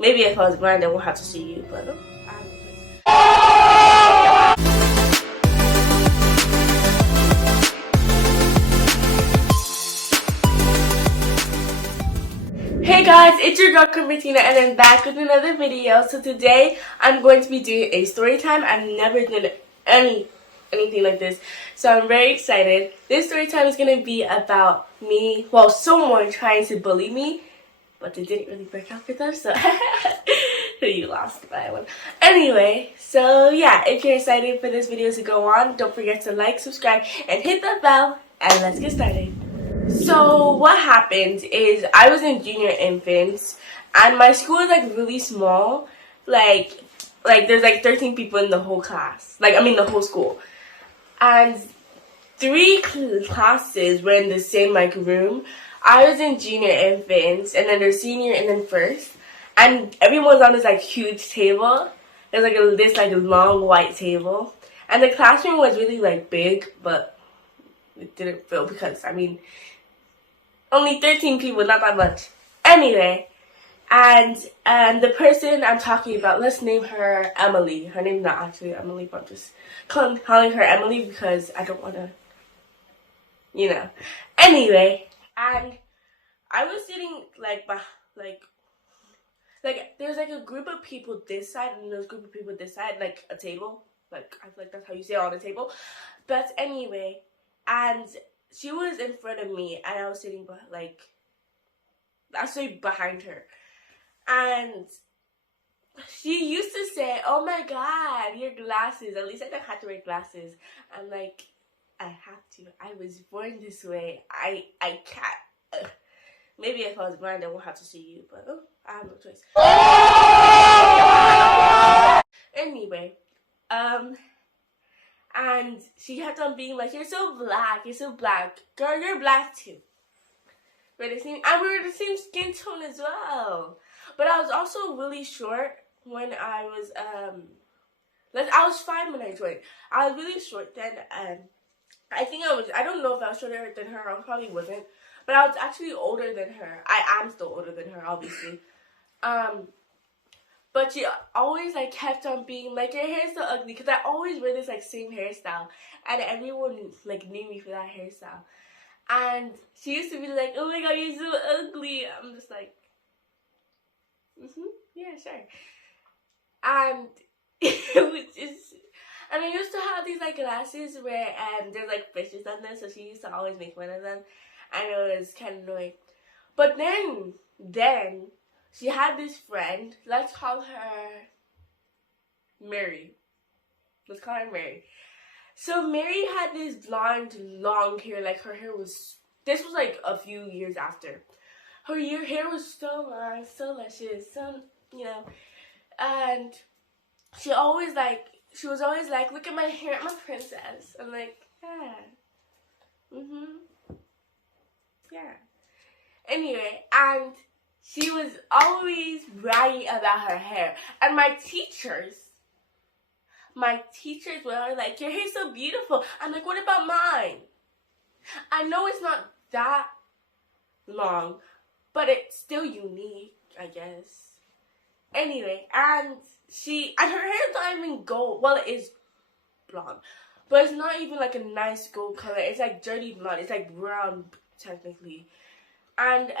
Maybe if I was blind, I won't have to see you, but Hey guys, it's your girl Comfortina and I'm back with another video. So today I'm going to be doing a story time. I've never done anything like this, so I'm very excited. This story time is going to be about me, well, someone trying to bully me, but it didn't really work out for them, so you lost that one. Anyway, so yeah, if you're excited for this video to go on, don't forget to like, subscribe, and hit the bell, and let's get started. So what happened is I was in junior infants and my school is like really small. Like there's like 13 people in the whole class. The whole school. And 3 classes were in the same like room. I was in junior infants and then there's senior and then first. And everyone's on this like huge table. There's like this long white table. And the classroom was really like big, but it didn't fill because only 13 people, not that much. Anyway, and the person I'm talking about, let's name her Emily. Her name's not actually Emily, but I'm just calling her Emily because I don't want to, Anyway, and I was sitting there's like a group of people this side and there's a group of people this side, like a table. Like I feel like that's how you say it on the table. But anyway, and she was in front of me and I was sitting behind her. And she used to say, "Oh my god, your glasses." At least I don't have to wear glasses. I'm like, I have to. I was born this way. I can't. Maybe if I was blind, I won't have to see you, but I have no choice. Anyway, and she kept on being like, you're so black. Girl, you're black too. We were the same skin tone as well. But I was also really short when I was, I was 5 when I joined. I was really short then, and I don't know if I was shorter than her, I probably wasn't. But I was actually older than her. I am still older than her, obviously. But she always kept on being like, your hair's so ugly, because I always wear this same hairstyle, and everyone knew me for that hairstyle. And she used to be like, oh my god, you're so ugly. I'm just like, yeah, sure. And it was just, and I used to have these glasses where there's fishes on them, so she used to always make fun of them. I know it was kind of annoying. But then she had this friend. Let's call her Mary. So Mary had this blonde, long hair. Her hair was... This was a few years after. Her hair was so long, so luscious, so, And she was always like, look at my hair, I'm a princess. I'm like, yeah. Yeah. Anyway, and she was always bragging about her hair. And my teachers were like, your hair's so beautiful. I'm like, what about mine? I know it's not that long, but it's still unique, I guess. Anyway, and her hair's not even gold. Well, it is blonde. But it's not even a nice gold color. It's dirty blonde. It's brown, technically. And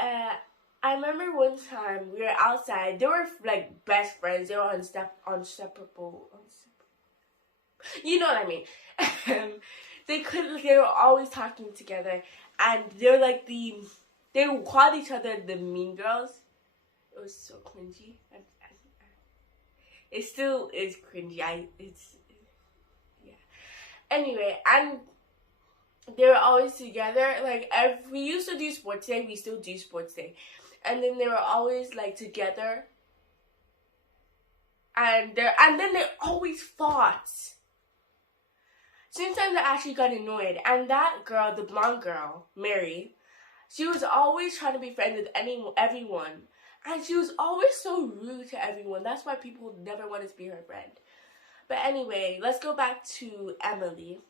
I remember one time we were outside. They were best friends. They were inseparable. You know what I mean? They were always talking together, and they were they called each other the mean girls. It was so cringy. It still is cringy. Yeah. Anyway, and they were always together. We used to do sports day. We still do sports day. And then they were always together. And then they always fought. Sometimes I actually got annoyed. And that girl, the blonde girl, Mary, she was always trying to be friends with everyone. And she was always so rude to everyone. That's why people never wanted to be her friend. But anyway, let's go back to Emily.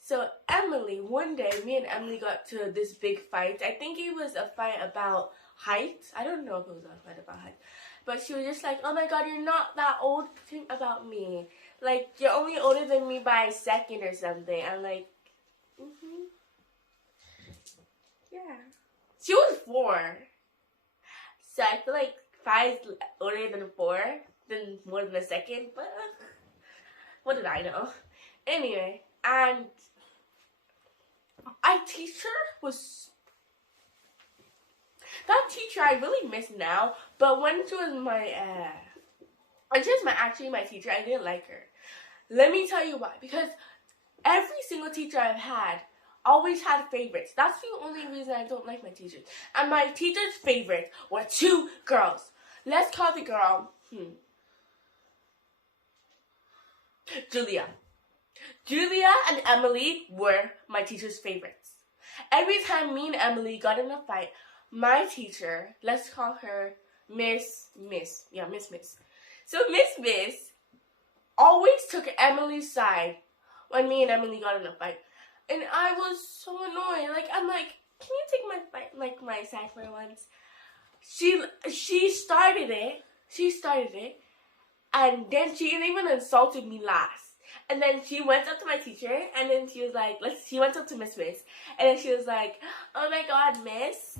So Emily, one day, me and Emily got to this big fight. I think it was a fight about height. I don't know if it was a fight about height. But she was just like, oh my god, you're not that old. Think about me. Like, you're only older than me by a second or something. I'm like, yeah. She was 4. So I feel like 5 is older than 4, than more than a second. But what did I know? Anyway, and our teacher was... That teacher I really miss now, but when she was actually my teacher, I didn't like her. Let me tell you why. Because every single teacher I've had always had favorites. That's the only reason I don't like my teachers. And my teacher's favorites were 2 girls. Let's call the girl Julia. Julia and Emily were my teacher's favorites. Every time me and Emily got in a fight, my teacher, let's call her Miss. So Miss always took Emily's side when me and Emily got in a fight. And I was so annoyed. Like, I'm like, can you take my side for once? She started it. And then she even insulted me last. And then she went up to my teacher, and then she was like, she went up to Miss. And then she was like, oh my god, Miss,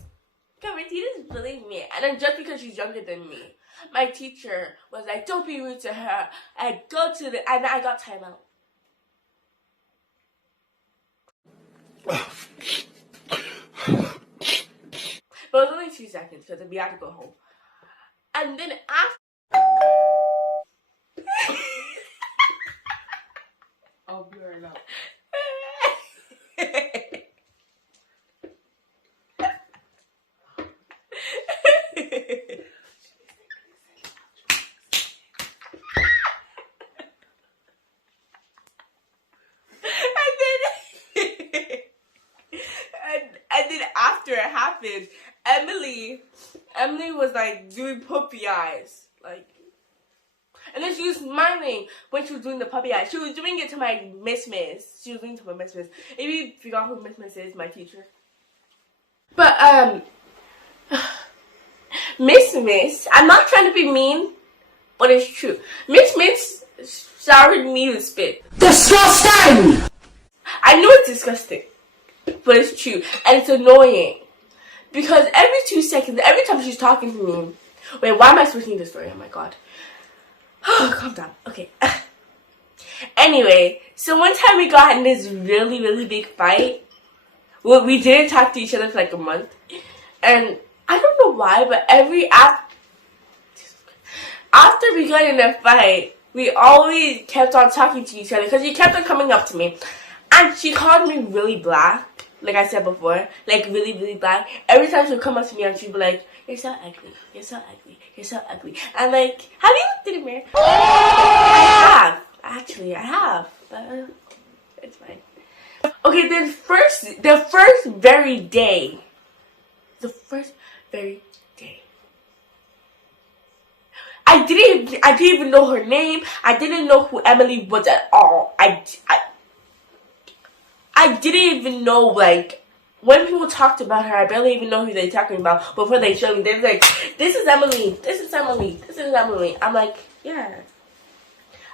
Comfortina's really mean. And then just because she's younger than me, my teacher was like, don't be rude to her. And I got time out. But it was only 2 seconds because we had to go home. And then after... I'll be right out. And then after it happened, Emily was like doing puppy eyes, like, and then she was smiling when she was doing the puppy eyes. She was doing it to my Miss. She was doing it to my Miss. If you forgot who Miss is, my teacher. But Miss, I'm not trying to be mean, but it's true. Miss showered me with spit. Disgusting! I know it's disgusting, but it's true, and it's annoying. Because every 2 seconds, every time she's talking to me... Wait, why am I switching this story? Oh my god. Calm down. Okay. Anyway, so one time we got in this really, really big fight. Well, we didn't talk to each other for like a month. And I don't know why, but after we got in a fight, we always kept on talking to each other. Because she kept on coming up to me. And she called me really black. Like I said before, like really, really black. Every time she would come up to me and she'd be like, you're so ugly, you're so ugly, you're so ugly. And like, have you looked in the mirror? I have, but it's fine. Okay, the first very day, I didn't even know her name. I didn't know who Emily was at all. I didn't even know, like, when people talked about her, I barely even know who they're talking about before they showed me. They're like, this is Emily, this is Emily, this is Emily. I'm like, yeah,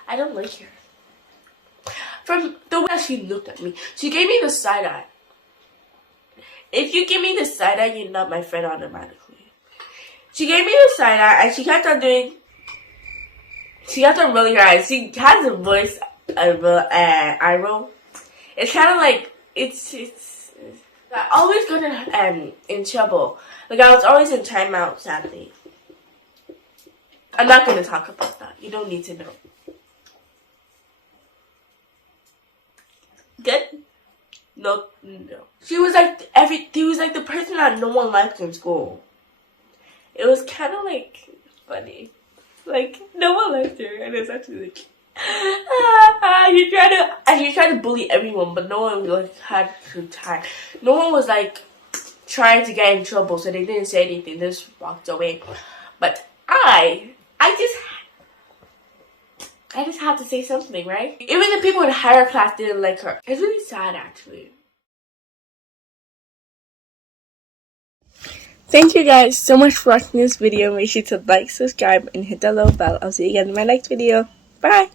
I don't like her. From the way she looked at me, she gave me the side eye. If you give me the side eye, you're not my friend automatically. She gave me the side eye, and she kept on rolling her eyes. She has a voice, eye roll. It's kind of like, it's I always got in trouble. Like, I was always in timeout, sadly. I'm not going to talk about that. You don't need to know. Good? No. She was like, the person that no one liked in school. It was kind of, like, funny. Like, no one liked her, and it's actually like... He tried to bully everyone, but no one like had to try. No one was like trying to get in trouble, so they didn't say anything. They just walked away. But I just had to say something, right? Even the people in higher class didn't like her. It's really sad, actually. Thank you guys so much for watching this video. Make sure to like, subscribe, and hit that little bell. I'll see you again in my next video. Bye!